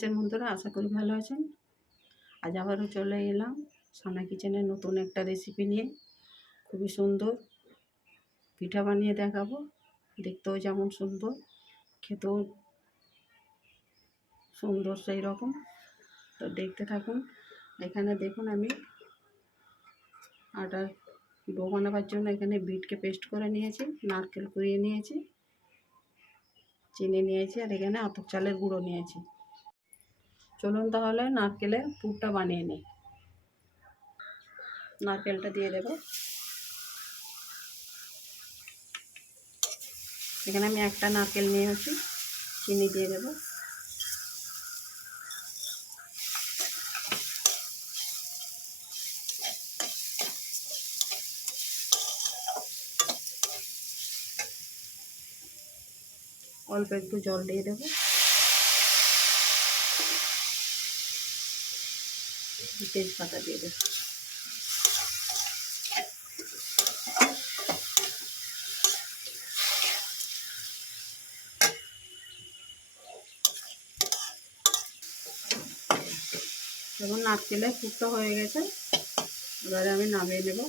আছেন বন্ধুরা? আশা করি ভালো আছেন। আজ আবারও চলে এলাম সানা কিচেনের নতুন একটা রেসিপি নিয়ে। খুবই সুন্দর পিঠা বানিয়ে দেখাবো। দেখতেও যেমন সুন্দর, খেতেও সুন্দর সেই রকম। তো দেখতে থাকুন, এখানে দেখুন আমি আটার ডো বানাবার জন্য এখানে বিটকে পেস্ট করে নিয়েছি, নারকেল কুড়িয়ে নিয়েছি, চিনি নিয়েছি আর এখানে আতপ চালের গুঁড়ো নিয়েছি। চলুন তাহলে নারকেলের পুরটা বানিয়ে নিই। নারকেলটা দিয়ে দেব। এখানে আমি একটা নারকেল নিয়েছি, চিনি দিয়ে দেব। অল্প একটু জল দিয়ে দেবো। তেজপাতা দিয়ে দেবো। এখন নারকেলের ফুটটা হয়ে গেছে, এবারে আমি নামিয়ে নেব।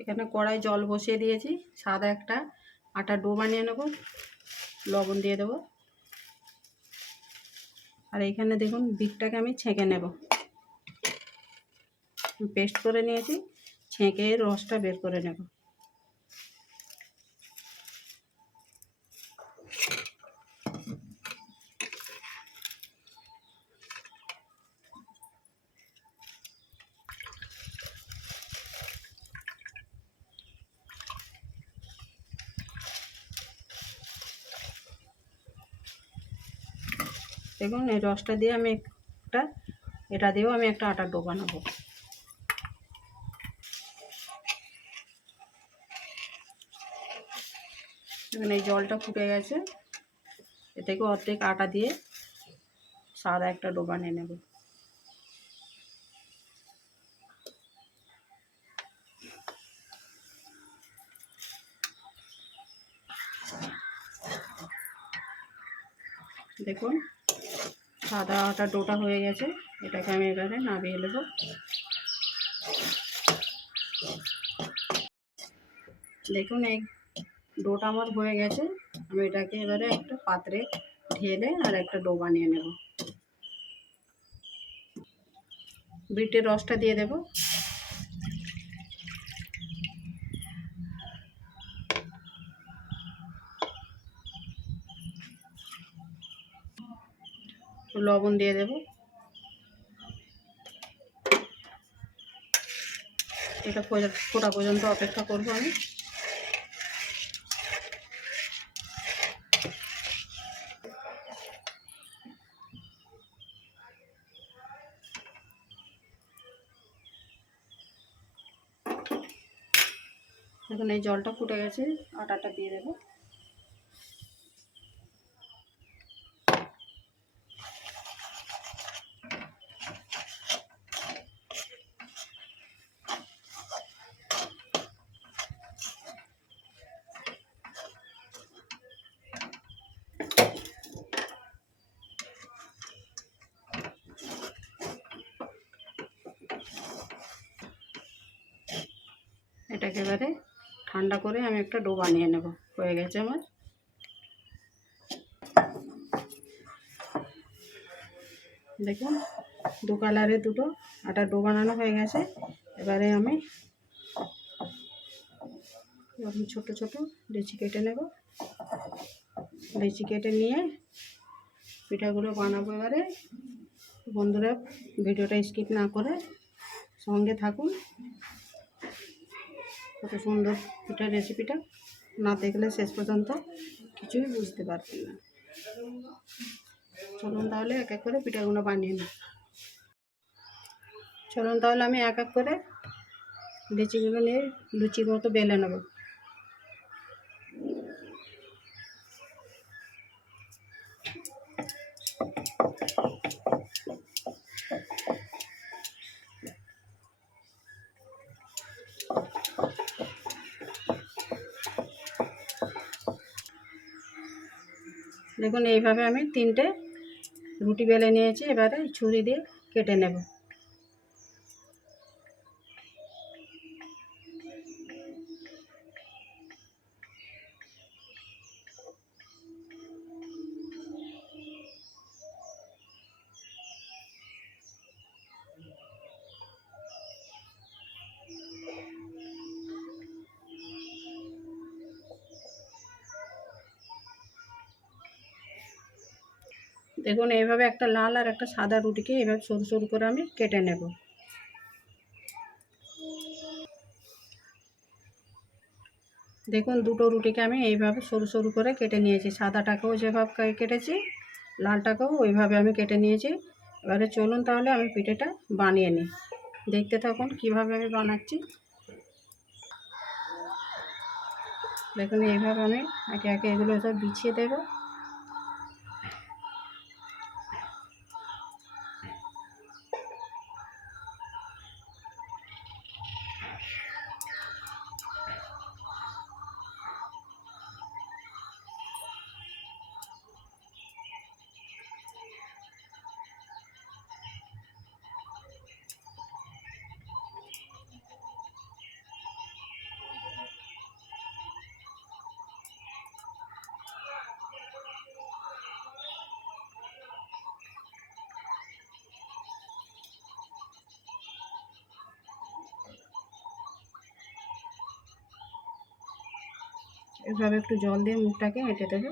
এখানে কড়াই জল বসিয়ে দিয়েছি, সাদা একটা আটা ডো বানিয়ে নেব, লবণ দিয়ে দেবো। আর এইখানে দেখুন, বিটটাকে আমি ছেঁকে নেব। পেস্ট করে নিয়েছি, ছেঁকে রসটা বের করে নেব। দেখুন, এই রসটা দিয়ে আমি একটা, এটা দিয়েও আমি একটা আটার ডো বানাবো। এখানে এই জলটা ফুটে গেছে। এ থেকে অর্ধেক আটা দিয়ে সাদা একটা ডো বানিয়ে নেব। দেখুন সাদা আটা ডোটা হয়ে গেছে। এটাকে আমি এবারে নামিয়ে নেব। দেখুন, এই ডোটা আমার হয়ে গেছে। আমি এটাকে এবারে একটা পাত্রে ঢেলে আর একটা ডো বানিয়ে নেব। বিটের রসটা দিয়ে দেব। লবণ দিয়ে দেব। এটা ফোটা পর্যন্ত অপেক্ষা করব আমি। এখন এই জলটা ফুটে গেছে, আটাটা দিয়ে দেবো। এটাকে এবারে ঠান্ডা করে আমি একটা ডো বানিয়ে নেব। হয়ে গেছে আমার। দেখুন, দু কালারে দুটো আটা ডো বানানো হয়ে গেছে। এবারে আমি এরকম ছোটো ছোটো লিচি কেটে নেব। লিচি কেটে নিয়ে পিঠাগুলো বানাবো এবারে। বন্ধুরা, ভিডিওটা স্কিপ না করে সঙ্গে থাকুন। কত সুন্দর পিঠার রেসিপিটা না দেখলে শেষ পর্যন্ত কিছুই বুঝতে পারবেন না। চলুন তাহলে এক এক করে পিঠাগুলো বানিয়ে নিই। চলুন তাহলে আমি এক এক করে লিচিগুলো নিয়ে লুচির মতো বেলে নেব। দেখুন এইভাবে আমি তিনটে রুটি বেলে নিয়েছি এবারে ছুরি দিয়ে কেটে নেব। দেখুন, এইভাবে একটা লাল আর একটা সাদা রুটিকে এইভাবে সরু সরু করে আমি কেটে নেব। দেখুন, দুটো রুটিকে আমি এইভাবে সরু সরু করে কেটে নিয়েছি। সাদাটাকেও যেভাবে কেটেছি, লালটাকেও ওইভাবে আমি কেটে নিয়েছি। এবারে চলুন তাহলে আমি পিঠেটা বানিয়ে নিই। দেখতে থাকুন, কীভাবে আমি বানাচ্ছি। দেখুন, এইভাবে আমি একে একে এগুলো সব বিছিয়ে দেবো। এভাবে একটু জল দিয়ে মুখটাকে এঁটে দেবে।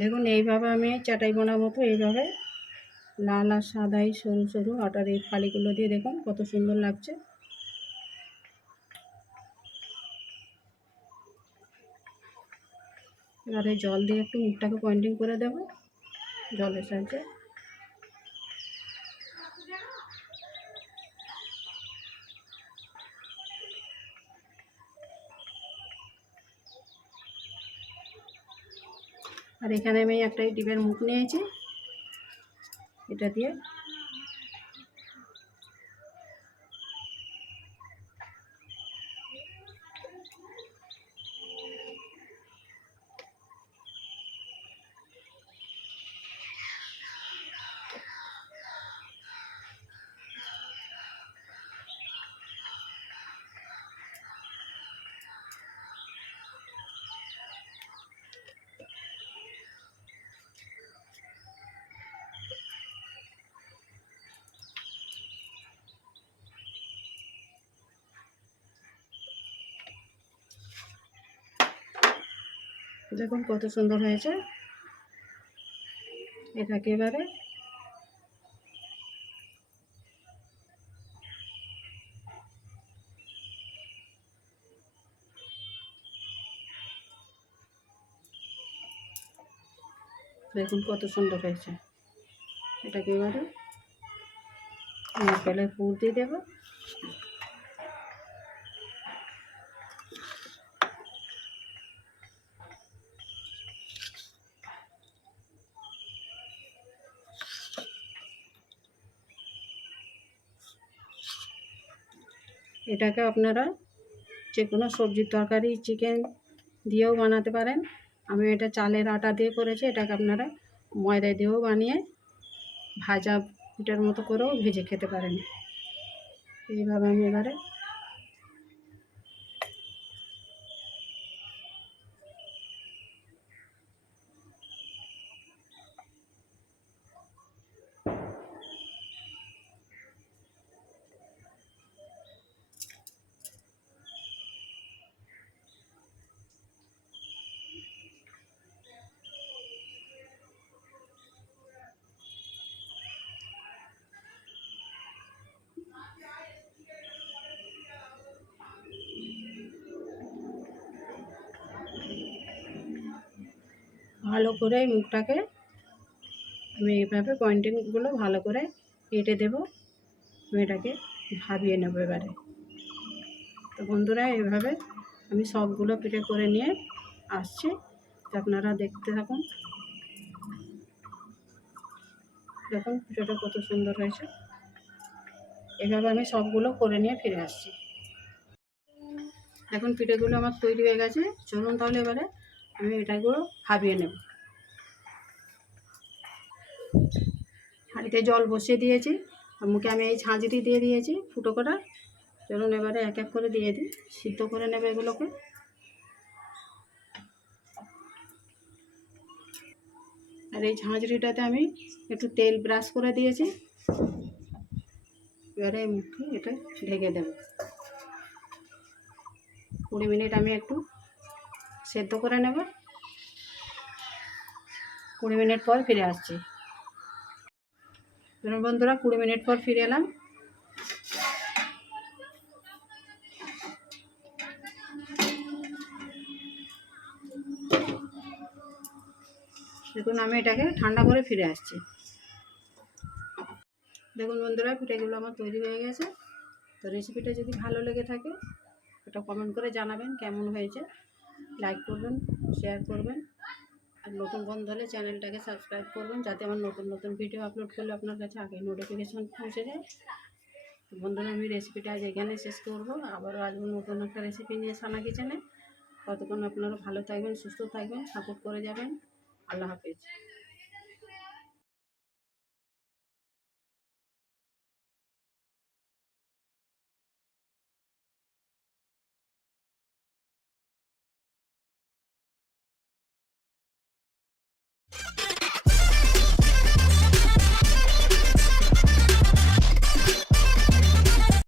দেখুন, এইভাবে আমি চাটাই বোনার মতো এইভাবে লাল আর সাদাই সরু সরু আটার এই ফালিগুলো দিয়ে দেখুন কত সুন্দর লাগছে। এবারে জল দিয়ে একটু মুখটাকে পয়েন্টিং করে দেব, জলের সাহায্যে। আর এখানে আমি একটা ডিমের মুখ নিয়েছি। এটা দিয়ে দেখুন কত সুন্দর হয়েছে। এটাকে এবারে দেখুন কত সুন্দর হয়েছে। এটাকে এবারে নারকেলের পুর দিয়ে দেবো। এটাকে আপনারা যে কোনো সবজির তরকারি চিকেন দিয়েও বানাতে পারেন। আমি এটা চালের আটা দিয়ে করেছি, এটাকে আপনারা ময়দা দিয়েও বানিয়ে ভাজা পিঠার মতো করেও ভেজে খেতে পারেন। এইভাবে আমি এবারে ভালো করে মুখটাকে আমি এইভাবে পয়েন্টিংগুলো ভালো করে কেটে দেবো। এটাকে ভাবিয়ে নেব এবারে। তো বন্ধুরা এইভাবে আমি সবগুলো পিঠে করে নিয়ে আসছি। তো আপনারা দেখতে থাকুন। দেখুন পিঠেটা কত সুন্দর হয়েছে। এভাবে আমি সবগুলো করে নিয়ে ফিরে আসছি। এখন পিঠেগুলো আমার তৈরি হয়ে গেছে। চলুন তাহলে এবারে আমি এটাগুলো ভাবিয়ে নেব। হাঁড়িতে জল বসিয়ে দিয়েছি, মুখে আমি এই ঝাঁঝরি দিয়ে দিয়েছি ফুটো করা। চলুন এবারে এক এক করে দিয়ে দিই, সিদ্ধ করে নেবে এগুলোকে। আর এই ঝাঁঝরিটাতে আমি একটু তেল ব্রাশ করে দিয়েছি। এবারে মুখে এটা ঢেকে দেবো। কুড়ি মিনিট আমি একটু সেদ্ধ করে নেব। কুড়ি মিনিট পর ফিরে আসছি। বন্ধুরা, কুড়ি মিনিট পর ফিরে এলাম। দেখুন, আমি এটাকে ঠান্ডা করে ফিরে আসছি। দেখুন বন্ধুরা, পিঠেগুলো আমার তৈরি হয়ে গেছে। তো রেসিপিটা যদি ভালো লেগে থাকে এটা কমেন্ট করে জানাবেন কেমন হয়েছে। লাইক করবেন, শেয়ার করবেন আর নতুন বন্ধু হলে চ্যানেলটাকে সাবস্ক্রাইব করবেন যাতে আমার নতুন নতুন ভিডিও আপলোড করলে আপনার কাছে আগে নোটিফিকেশন পৌঁছে যায়। বন্ধুরা, আমি রেসিপিটা আজ এখানে শেষ করব। আবারও আসব নতুন একটা রেসিপি নিয়ে সানা কিচেনে ততক্ষণ আপনারা ভালো থাকবেন, সুস্থ থাকবেন সাপোর্ট করে যাবেন। আল্লাহ হাফিজ।